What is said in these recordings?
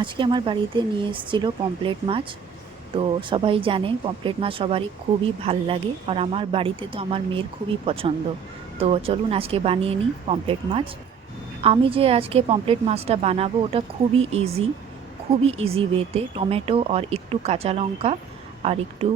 আজকে আমার বাড়িতে নিয়ে এসেছিল পমফ্রেট মাছ। তো সবাই জানে পমফ্রেট মাছ সবারই খুবই ভাল লাগে, আর আমার বাড়িতে তো আমার মেয়ের খুবই পছন্দ। তো চলুন আজকে বানিয়ে নিই পমফ্রেট মাছ। আমি যে আজকে পমফ্রেট মাছটা বানাবো ওটা খুবই ইজি ওয়েতে টমেটো আর একটু কাঁচা লঙ্কা আর একটু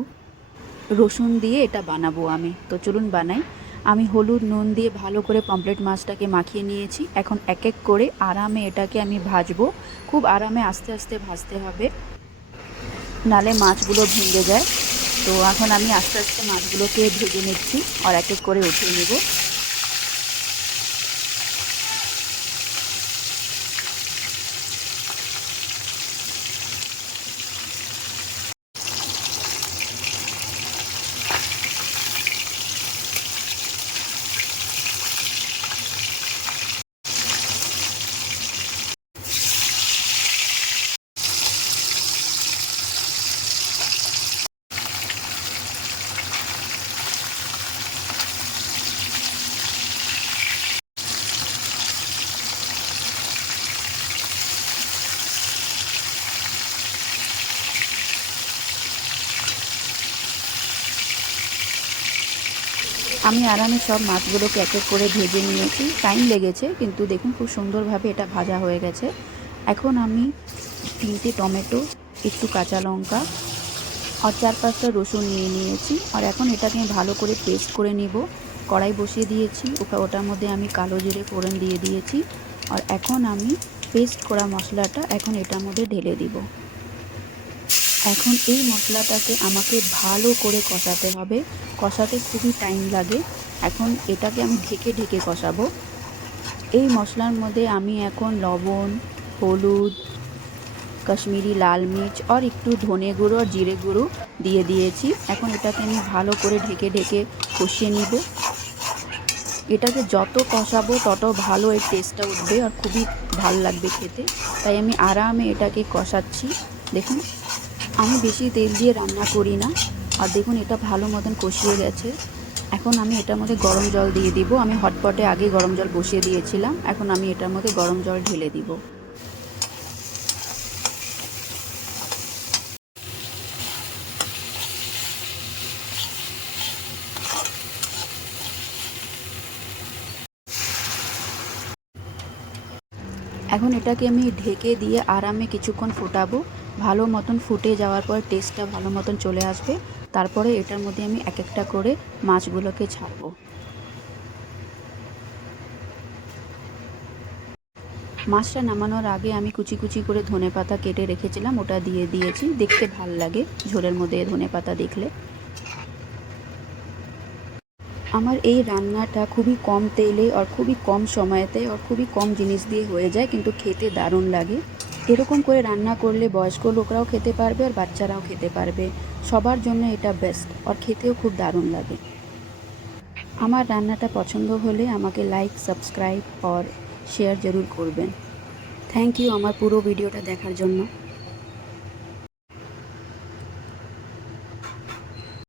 রসুন দিয়ে এটা বানাবো আমি। তো চলুন বানাই। আমি হলুদ নুন দিয়ে ভালো করে পমফ্রেট মাছটাকে মাখিয়ে নিয়েছি। এখন এক এক করে আরামে এটাকে আমি ভাজবো। খুব আরামে আস্তে আস্তে ভাজতে হবে, নালে মাছগুলো ভেঙে যায়। তো এখন আমি আস্তে আস্তে মাছগুলোকে ভেজে নিচ্ছি আর এক এক করে উঠিয়ে নেব। আমি আরামে সব মাছগুলোকে এক এক করে ভেজে নিয়েছি। টাইম লেগেছে, কিন্তু দেখুন খুব সুন্দরভাবে এটা ভাজা হয়ে গেছে। এখন আমি 3টে টমেটো, একটু কাঁচা লঙ্কা আর 4-5টা রসুন নিয়ে নিয়েছি। আর এখন এটাকে আমি ভালো করে পেস্ট করে নিব। কড়াই বসিয়ে দিয়েছি, ওটার মধ্যে আমি কালো জিরে ফোড়ন দিয়ে দিয়েছি। আর এখন আমি পেস্ট করা মশলাটা এখন এটার মধ্যে ঢেলে দিব। এখন এই মশলাটাকে আমাকে ভালো করে কষাতে হবে। কষাতে খুবই টাইম লাগে। এখন এটাকে আমি ঢেকে ঢেকে কষাবো। এই মশলার মধ্যে আমি এখন লবণ, হলুদ, কাশ্মীরি লাল মির্চ আর একটু ধনে গুঁড়ো আর জিরে গুঁড়ো দিয়ে দিয়েছি। এখন এটাকে আমি ভালো করে ঢেকে ঢেকে কষিয়ে নিব। এটাকে যত কষাবো তত ভালো এর টেস্টটা উঠবে আর খুবই ভালো লাগবে খেতে। তাই আমি আরামে এটাকে কষাচ্ছি। দেখুন আমি বেশি তেল দিয়ে রান্না করি না। আর দেখুন এটা ভালো মতন কষিয়ে গেছে। এখন আমি এটার মধ্যে গরম জল দিয়ে দিব। আমি হটপটে আগে গরম জল বসিয়ে দিয়েছিলাম, এখন আমি এটার মধ্যে গরম জল ঢেলে দিব। এখন এটাকে আমি ঢেকে দিয়ে আরামে কিছুক্ষণ ফোটাবো। ভালো মতন ফুটে যাওয়ার পর টেস্টটা ভালো মতন চলে আসবে। তারপরে এটার মধ্যে আমি এক একটা করে মাছগুলোকে ছাড়বো। মাছটা নামানোর আগে আমি কুচি কুচি করে ধনেপাতা কেটে রেখেছিলাম, ওটা দিয়ে দিয়েছি। দেখতে ভাল লাগে ঝোলের মধ্যে ধনেপাতা দেখলে। আমার এই রান্নাটা খুবই কম তেলে আর খুবই কম সময়তে আর খুবই কম জিনিস দিয়ে হয়ে যায়, কিন্তু খেতে দারুণ লাগে। এরকম করে রান্না করলে বয়স্ক লোকরাও খেতে পারবে আর বাচ্চারাও খেতে পারবে। সবার জন্য এটা বেস্ট আর খেতেও খুব দারুণ লাগে। আমার রান্নাটা পছন্দ হলে আমাকে লাইক, সাবস্ক্রাইব আর শেয়ার জরুর করবেন। থ্যাংক ইউ আমার পুরো ভিডিওটা দেখার জন্য।